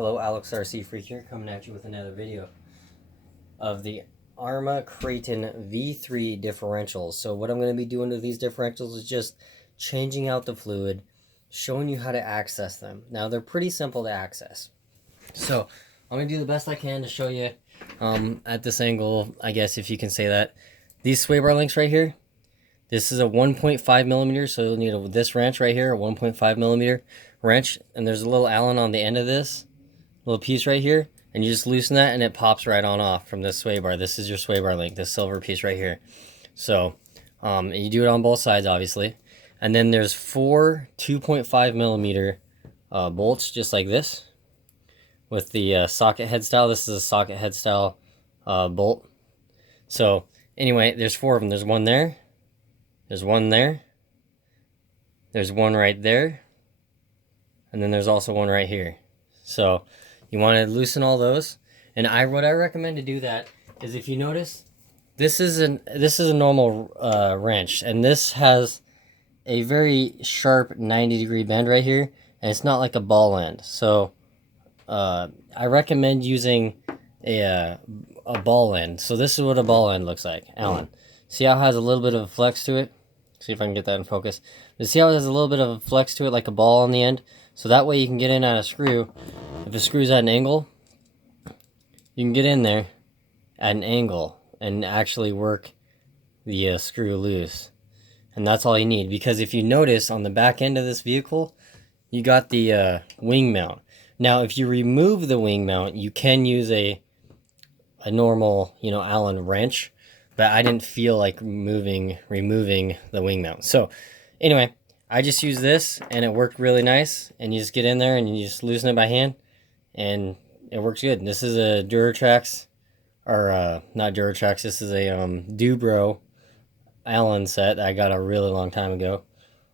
Hello, Alex RC Freak here, coming at you with another video of the Arrma Kraton V3 differentials. So what I'm going to be doing with these differentials is just changing out the fluid, showing you how to access them. Now they're pretty simple to access. So I'm going to do the best I can to show you at this angle, I guess if you can say that. These sway bar links right here, this is a 1.5 millimeter, so you'll need this wrench right here, a 1.5 millimeter wrench, and there's a little Allen on the end of this little piece right here, and you just loosen that and it pops right on off from this sway bar. This is your sway bar link, this silver piece right here. So you do it on both sides, obviously. And then there's four 2.5 millimeter bolts, just like this, with the socket head style. This is a socket head style bolt. So anyway, there's four of them. There's one there, there's one there, there's one right there, and then there's also one right here. So you want to loosen all those, and what I recommend to do that is, if you notice, this is a normal wrench, and this has a very sharp 90-degree bend right here, and it's not like a ball end. So I recommend using a ball end. So this is what a ball end looks like, Allen. See how it has a little bit of a flex to it? See if I can get that in focus. But see how it has a little bit of a flex to it, like a ball on the end? So that way you can get in at a screw. If the screw's at an angle, you can get in there at an angle and actually work the screw loose. And that's all you need, because if you notice on the back end of this vehicle, you got the wing mount. Now if you remove the wing mount, you can use a normal, Allen wrench, but I didn't feel like removing the wing mount. So anyway, I just use this and it worked really nice, and you just get in there and you just loosen it by hand and it works good. This is a Duratrax, or not Duratrax, this is a Dubro Allen set that I got a really long time ago.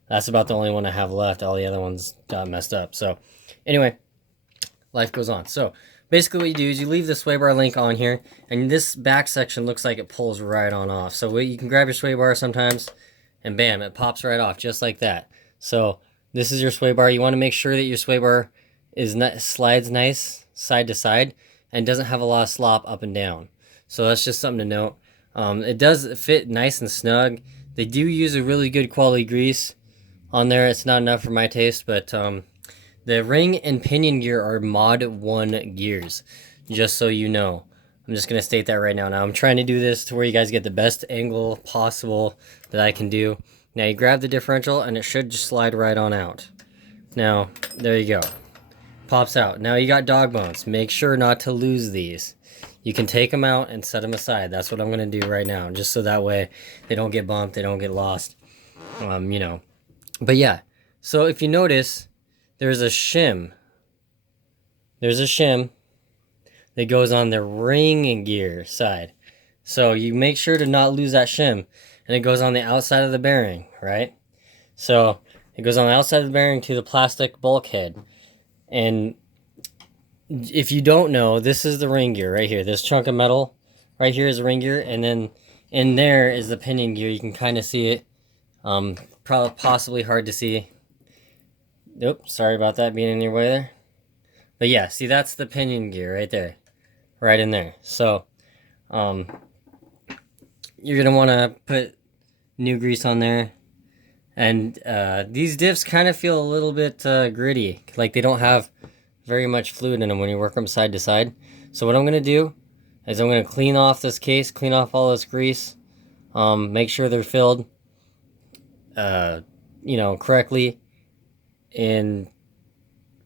That's about the only one I have left. All the other ones got messed up. So anyway, life goes on. So basically what you do is you leave the sway bar link on here, and this back section looks like it pulls right on off. So you can grab your sway bar sometimes, and bam, it pops right off just like that. So this is your sway bar. You want to make sure that your sway bar slides nice side to side and doesn't have a lot of slop up and down. So that's just something to note. It does fit nice and snug. They do use a really good quality grease on there. It's not enough for my taste, but the ring and pinion gear are Mod 1 gears, just so you know. I'm just going to state that right now. Now I'm trying to do this to where you guys get the best angle possible that I can do. Now you grab the differential and it should just slide right on out. Now, there you go. Pops out. Now you got dog bones. Make sure not to lose these. You can take them out and set them aside. That's what I'm going to do right now, just so that way they don't get bumped, they don't get lost. But yeah, so if you notice, there's a shim. There's a shim that goes on the ring gear side. So you make sure to not lose that shim. And it goes on the outside of the bearing, right? So it goes on the outside of the bearing to the plastic bulkhead. And if you don't know, this is the ring gear right here. This chunk of metal right here is the ring gear. And then in there is the pinion gear. You can kind of see it. Probably possibly hard to see. Nope, sorry about that being in your way there. But yeah, see, that's the pinion gear right there. Right in there. So you're going to want to put new grease on there. And these diffs kind of feel a little bit gritty. Like they don't have very much fluid in them when you work them side to side. So what I'm going to do is I'm going to clean off this case, clean off all this grease. Make sure they're filled, correctly. And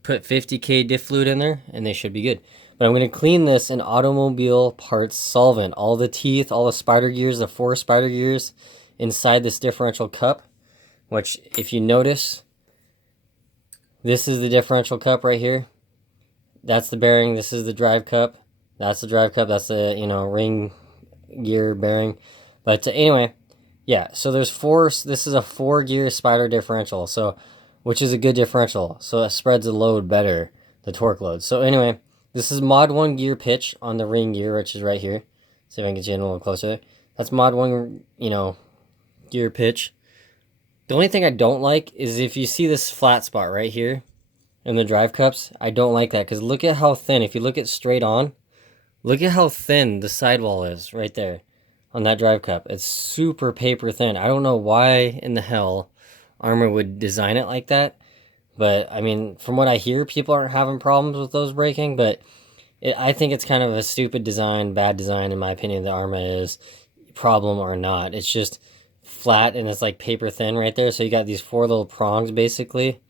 put 50K diff fluid in there, and they should be good. But I'm going to clean this in automobile parts solvent. All the teeth, all the spider gears, the 4 spider gears inside this differential cup. Which, if you notice, this is the differential cup right here. That's the bearing. This is the drive cup. That's the drive cup. That's the, ring gear bearing. But anyway, yeah. So there's 4. This is a 4-gear spider differential. So, which is a good differential. So it spreads the load better, the torque load. So anyway, this is Mod 1 gear pitch on the ring gear, which is right here. See if I can get you in a little closer. That's Mod 1, gear pitch. The only thing I don't like is if you see this flat spot right here, in the drive cups. I don't like that because look at how thin. If you look at straight on, look at how thin the sidewall is right there on that drive cup. It's super paper thin. I don't know why in the hell Arrma would design it like that. But I mean, from what I hear, people aren't having problems with those breaking. But I think it's kind of a stupid design, bad design in my opinion. The Arrma is, problem or not. It's just flat and it's like paper thin right there. So you got these 4 little prongs basically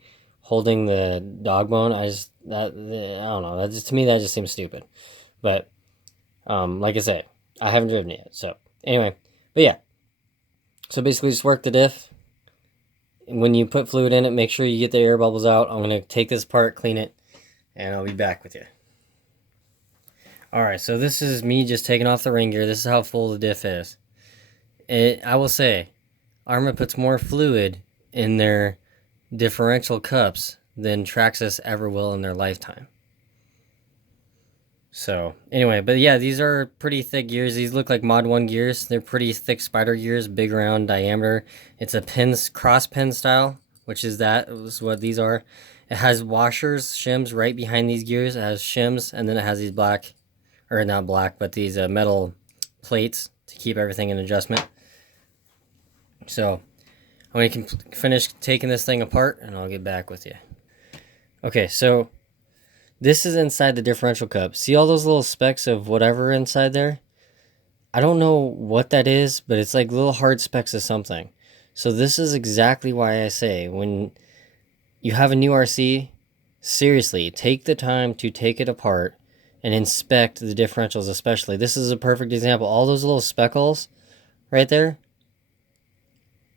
holding the dog bone. I don't know. That just, to me, that just seems stupid. But like I say, I haven't driven it yet. So anyway, but yeah. So basically, just work the diff. When you put fluid in it, make sure you get the air bubbles out. I'm going to take this apart, clean it, and I'll be back with you. Alright, so this is me just taking off the ring gear. This is how full the diff is. I will say, Arrma puts more fluid in their differential cups than Traxxas ever will in their lifetime. So, anyway, but yeah, these are pretty thick gears. These look like Mod 1 gears. They're pretty thick spider gears, big round diameter. It's a cross pin style, which is what these are. It has washers, shims right behind these gears. It has shims, and then it has these black, or not black, but these metal plates to keep everything in adjustment. So, I'm going to finish taking this thing apart, and I'll get back with you. Okay, so this is inside the differential cup. See all those little specks of whatever inside there? I don't know what that is, but it's like little hard specks of something. So this is exactly why I say, when you have a new RC, seriously, take the time to take it apart and inspect the differentials especially. This is a perfect example. All those little speckles right there,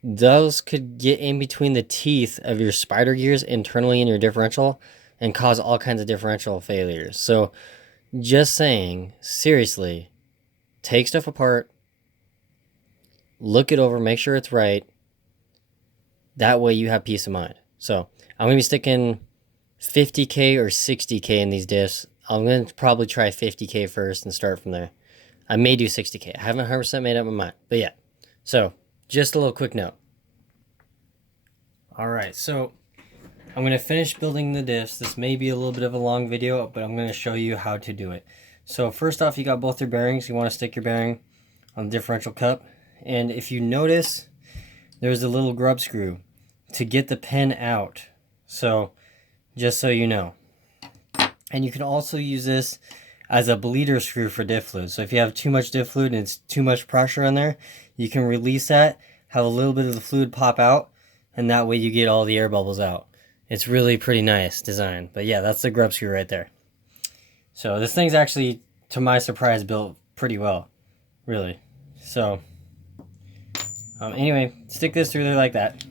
those could get in between the teeth of your spider gears internally in your differential and cause all kinds of differential failures. So just saying, seriously, take stuff apart, look it over, make sure it's right. That way you have peace of mind. So I'm going to be sticking 50K or 60K in these diffs. I'm going to probably try 50K first and start from there. I may do 60K. I haven't 100% made up my mind. But yeah, so just a little quick note. Alright, so I'm going to finish building the diffs. This may be a little bit of a long video, but I'm going to show you how to do it. So first off, you got both your bearings. You want to stick your bearing on the differential cup. And if you notice, there's a little grub screw to get the pin out. So just so you know. And you can also use this as a bleeder screw for diff fluid. So if you have too much diff fluid and it's too much pressure in there, you can release that, have a little bit of the fluid pop out, and that way you get all the air bubbles out. It's really pretty nice design. But yeah, that's the grub screw right there. So this thing's actually, to my surprise, built pretty well. Really. So, anyway, stick this through there like that.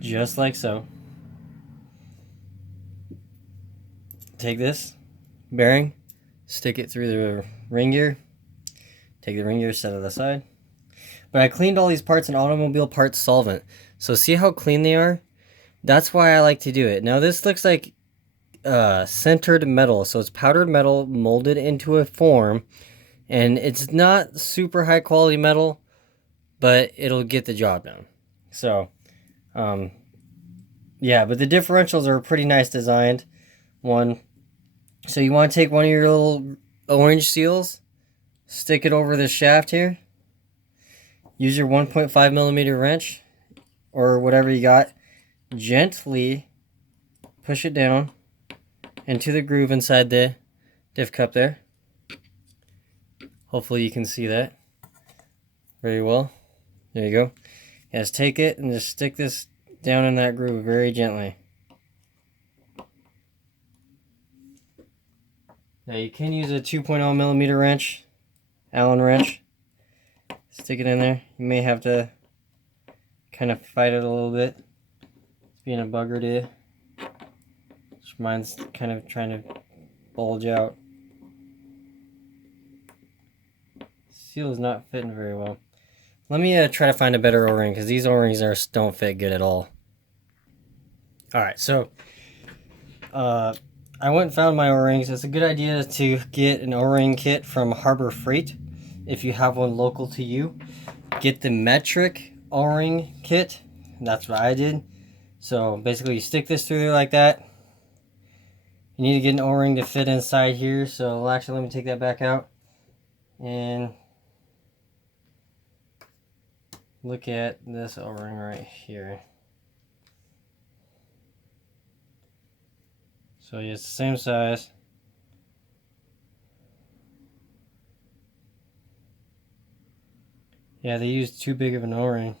Just like so. Take this bearing, stick it through the ring gear. Take the ring gear, set it aside. But I cleaned all these parts in automobile parts solvent. So see how clean they are? That's why I like to do it. Now this looks like centered metal. So it's powdered metal molded into a form. And it's not super high quality metal, but it'll get the job done. So, yeah, but the differentials are pretty nice designed. So you want to take one of your little orange seals, stick it over the shaft here. Use your 1.5 millimeter wrench or whatever you got. Gently push it down into the groove inside the diff cup there. Hopefully you can see that very well. There you go. Just take it and just stick this down in that groove very gently. Now you can use a 2.0 millimeter wrench, Allen wrench. Stick it in there. You may have to kind of fight it a little bit. It's being a bugger to you. Mine's kind of trying to bulge out. Seal is not fitting very well. Let me try to find a better O-ring because these O-rings don't fit good at all. Alright, so I went and found my O-rings. It's a good idea to get an O-ring kit from Harbor Freight if you have one local to you. Get the metric O-ring kit. That's what I did. So basically you stick this through there like that. You need to get an O-ring to fit inside here. So actually let me take that back out and look at this O-ring right here. So it's the same size. Yeah, they used too big of an O-ring.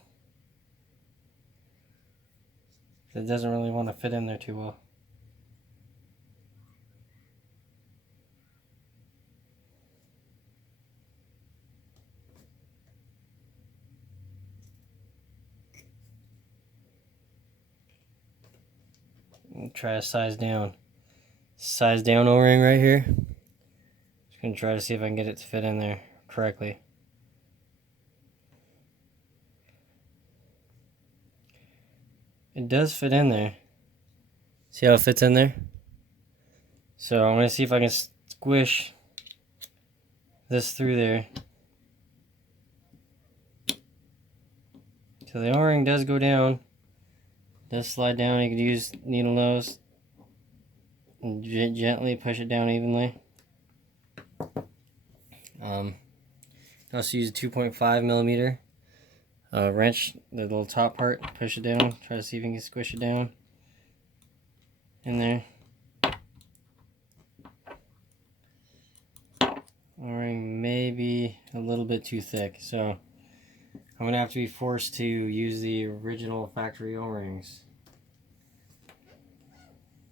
It doesn't really want to fit in there too well. Try to size down. Size down O-ring right here. Just gonna try to see if I can get it to fit in there correctly. It does fit in there. See how it fits in there? So I'm gonna see if I can squish this through there. So the O-ring does go down. Does slide down. You could use needle nose and gently push it down evenly. You can also use a 2.5 millimeter wrench, the little top part. Push it down. Try to see if you can squish it down in there. O-ring may be a little bit too thick, so I'm gonna have to be forced to use the original factory O-rings.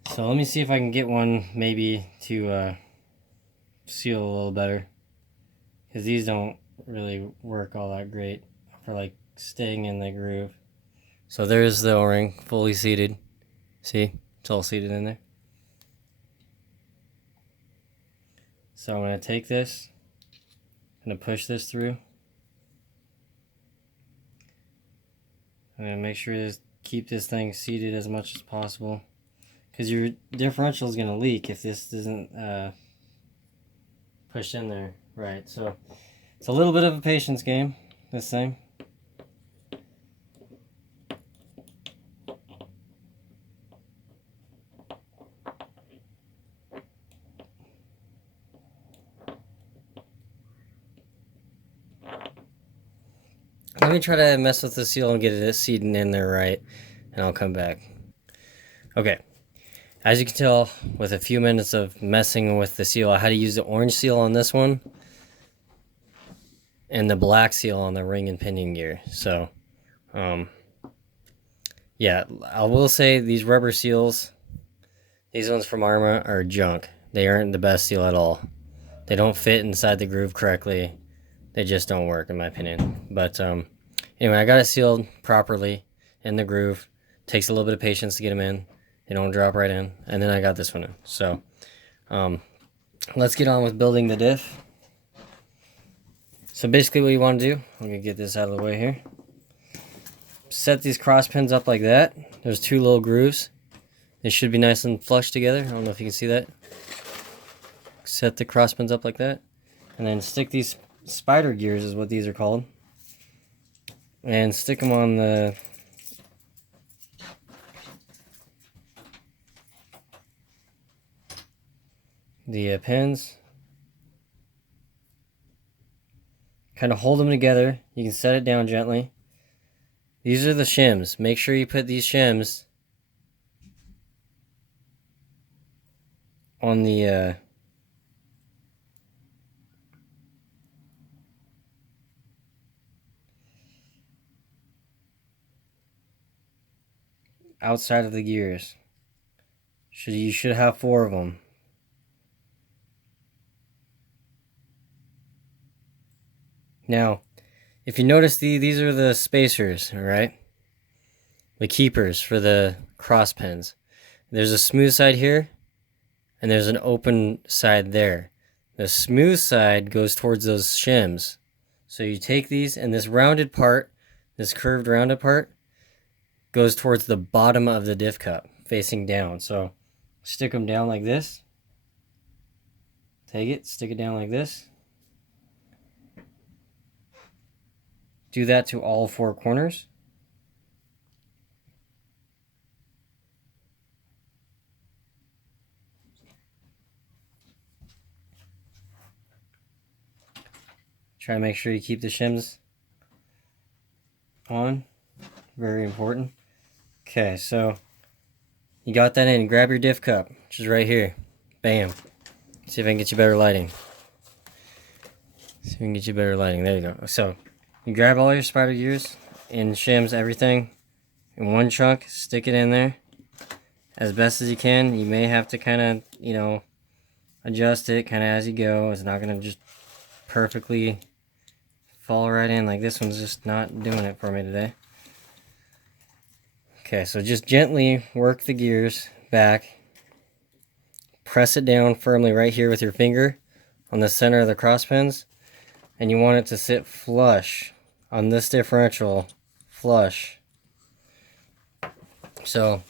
So let me see if I can get one maybe to seal a little better, because these don't really work all that great for like staying in the groove. So there's the O-ring fully seated. See, it's all seated in there. So I'm going to take this, I'm going to push this through. I'm going to make sure to keep this thing seated as much as possible, because your differential is going to leak if this isn't pushed in there right. So it's a little bit of a patience game, this thing. Let me try to mess with the seal and get it seated in there right, and I'll come back. Okay, as you can tell, with a few minutes of messing with the seal, I had to use the orange seal on this one and the black seal on the ring and pinion gear. So, yeah, I will say these rubber seals, these ones from Arrma, are junk. They aren't the best seal at all. They don't fit inside the groove correctly. They just don't work, in my opinion. But anyway, I got it sealed properly in the groove. Takes a little bit of patience to get them in. They don't drop right in. And then I got this one in. So let's get on with building the diff. So basically what you want to do, I'm going to get this out of the way here. Set these cross pins up like that. There's two little grooves. They should be nice and flush together. I don't know if you can see that. Set the cross pins up like that. And then stick these spider gears, is what these are called, and stick them on the pins. Kind of hold them together. You can set it down gently. These are the shims. Make sure you put these shims on the outside of the gears. You should have 4 of them. Now, if you notice, these are the spacers, all right? The keepers for the cross pins. There's a smooth side here, and there's an open side there. The smooth side goes towards those shims. So you take these, and this rounded part, this curved rounded part, goes towards the bottom of the diff cup, facing down. So stick them down like this. Take it, stick it down like this. Do that to all 4 corners. Try to make sure you keep the shims on. Very important. Okay, so you got that in. Grab your diff cup, which is right here. Bam. See if I can get you better lighting. See if I can get you better lighting. There you go. So you grab all your spider gears and shims, everything in one chunk. Stick it in there as best as you can. You may have to kind of, you know, adjust it kind of as you go. It's not going to just perfectly fall right in. Like this one's just not doing it for me today. Okay, so just gently work the gears back. Press it down firmly right here with your finger on the center of the cross pins. And you want it to sit flush on this differential. Flush. So,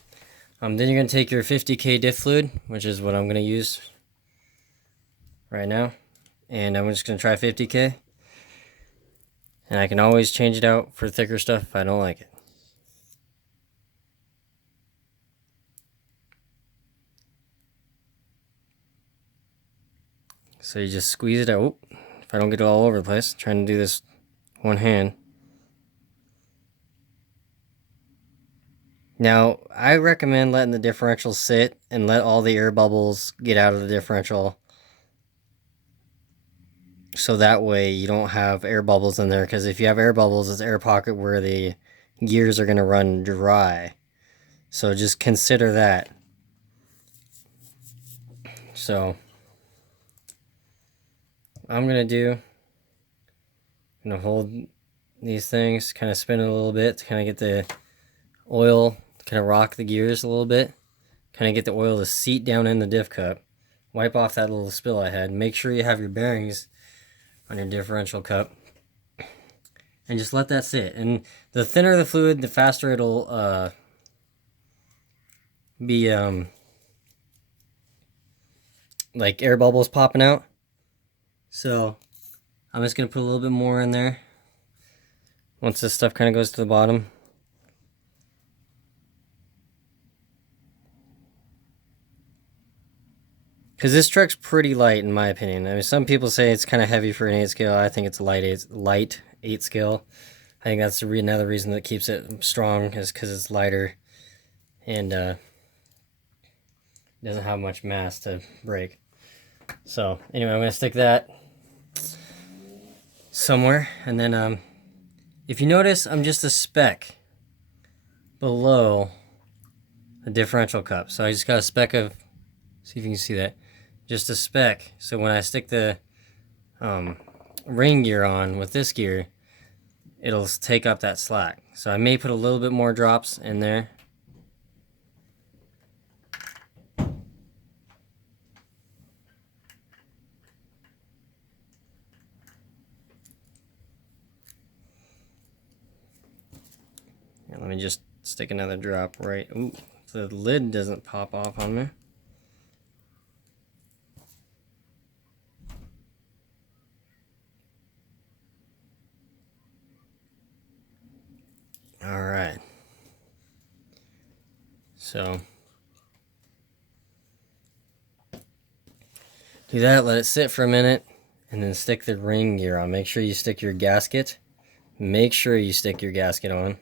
then you're going to take your 50K diff fluid, which is what I'm going to use right now. And I'm just going to try 50K. And I can always change it out for thicker stuff if I don't like it. So you just squeeze it out. If I don't get it all over the place, I'm trying to do this one hand. Now, I recommend letting the differential sit and let all the air bubbles get out of the differential. So that way you don't have air bubbles in there. Because if you have air bubbles, it's air pocket where the gears are going to run dry. So just consider that. So I'm going to hold these things, kind of spin it a little bit to kind of get the oil, kind of rock the gears a little bit, kind of get the oil to seat down in the diff cup. Wipe off that little spill I had. Make sure you have your bearings on your differential cup. And just let that sit. And the thinner the fluid, the faster it'll be like air bubbles popping out. So I'm just going to put a little bit more in there once this stuff kind of goes to the bottom. Because this truck's pretty light in my opinion. I mean, some people say it's kind of heavy for an 8 scale. I think it's light 8 scale. I think that's another reason that keeps it strong, is because it's lighter and doesn't have much mass to break. So anyway, I'm going to stick that somewhere, and then if you notice, I'm just a speck below the differential cup. So I just got a speck of, see if you can see that, just a speck. So when I stick the ring gear on with this gear, it'll take up that slack. So I may put a little bit more drops in there. Let me just stick another drop right. Ooh, the lid doesn't pop off on me. All right. So do that, let it sit for a minute, and then stick the ring gear on. Make sure you stick your gasket. Make sure you stick your gasket on.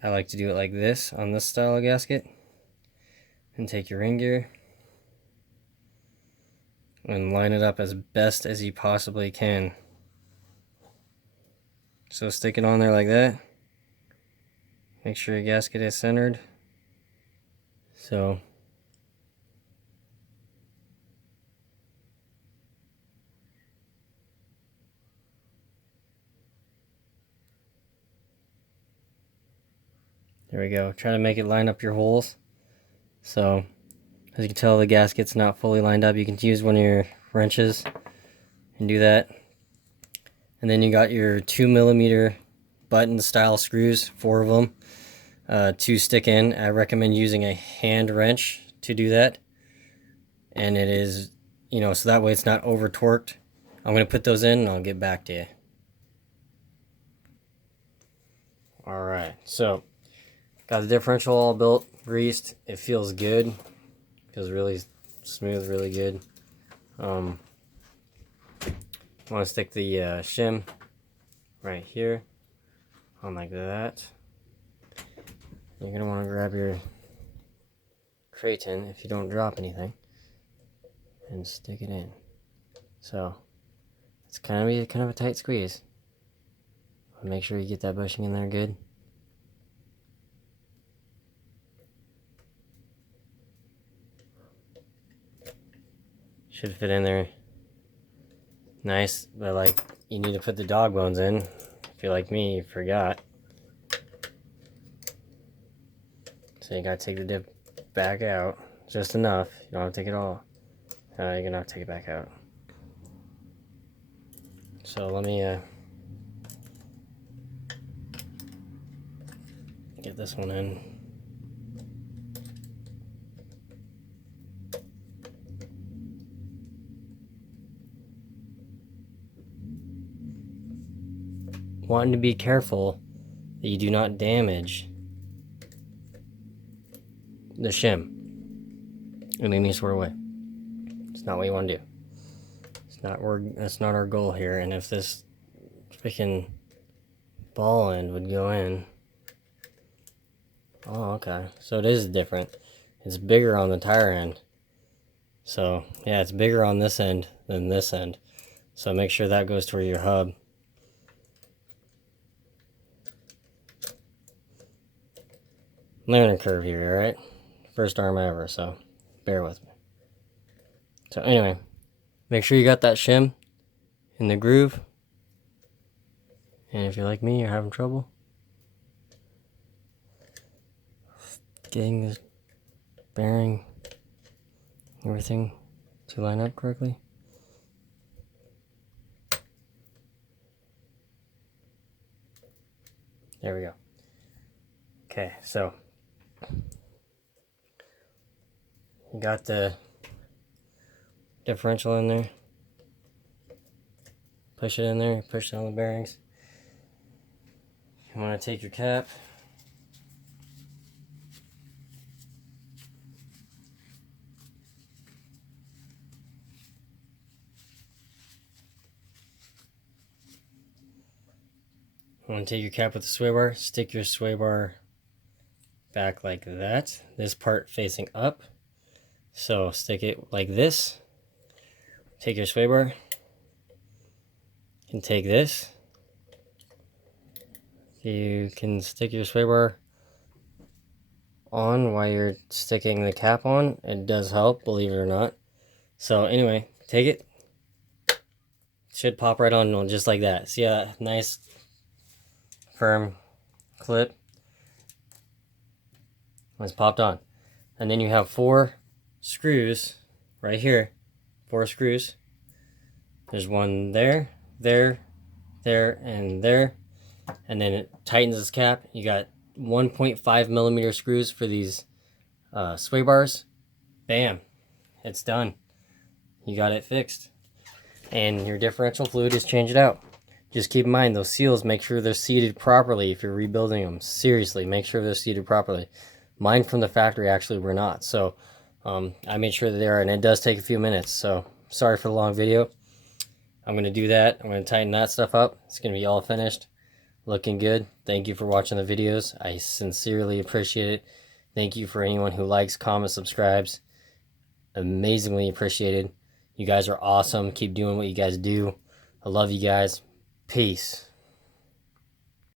I like to do it like this on this style of gasket. And take your ring gear and line it up as best as you possibly can. So stick it on there like that. Make sure your gasket is centered. So there we go. Try to make it line up your holes. So as you can tell, the gasket's not fully lined up. You can use one of your wrenches and do that. And then you got your 2mm button style screws, 4 of them, to stick in. I recommend using a hand wrench to do that. And it is, you know, so that way it's not over torqued. I'm going to put those in and I'll get back to you. Alright, so got the differential all built, greased. It feels good. Feels really smooth, really good. I want to stick the shim right here on like that. You're going to want to grab your kraton if you don't drop anything and stick it in. So it's kind of a tight squeeze. Make sure you get that bushing in there good. Should fit in there nice, but like you need to put the dog bones in. If you're like me, you forgot. So you gotta take the dip back out, just enough. You don't have to take it all. You're gonna have to take it back out. So let me get this one in. Wanting to be careful that you do not damage the shim in any sort of way. It's not what you want to do. That's not our goal here. And if this freaking ball end would go in, oh okay, so it is different. It's bigger on the tire end. So yeah, it's bigger on this end than this end. So make sure that goes toward your hub. Learning curve here, alright? First Arrma ever, so bear with me. So anyway, make sure you got that shim in the groove. And if you're like me, you're having trouble getting this bearing, everything to line up correctly. There we go. Okay, so you got the differential in there. Push it in there, push down the bearings. You want to take your cap, you want to take your cap with the sway bar, stick your sway bar back like that, this part facing up. So stick it like this, take your sway bar, and take this. You can stick your sway bar on while you're sticking the cap on. It does help, believe it or not. So anyway, take it. Should pop right on just like that. See that nice firm clip? It's popped on. And then you have 4 screws right here. 4 screws. There's one there, there, there, and there. And then it tightens this cap. You got 1.5 millimeter screws for these sway bars. Bam, it's done. You got it fixed. And your differential fluid is changed out. Just keep in mind those seals, make sure they're seated properly if you're rebuilding them. Seriously, make sure they're seated properly. Mine from the factory actually were not. So I made sure that they are, and it does take a few minutes. So sorry for the long video. I'm going to do that. I'm going to tighten that stuff up. It's going to be all finished. Looking good. Thank you for watching the videos. I sincerely appreciate it. Thank you for anyone who likes, comments, subscribes. Amazingly appreciated. You guys are awesome. Keep doing what you guys do. I love you guys. Peace.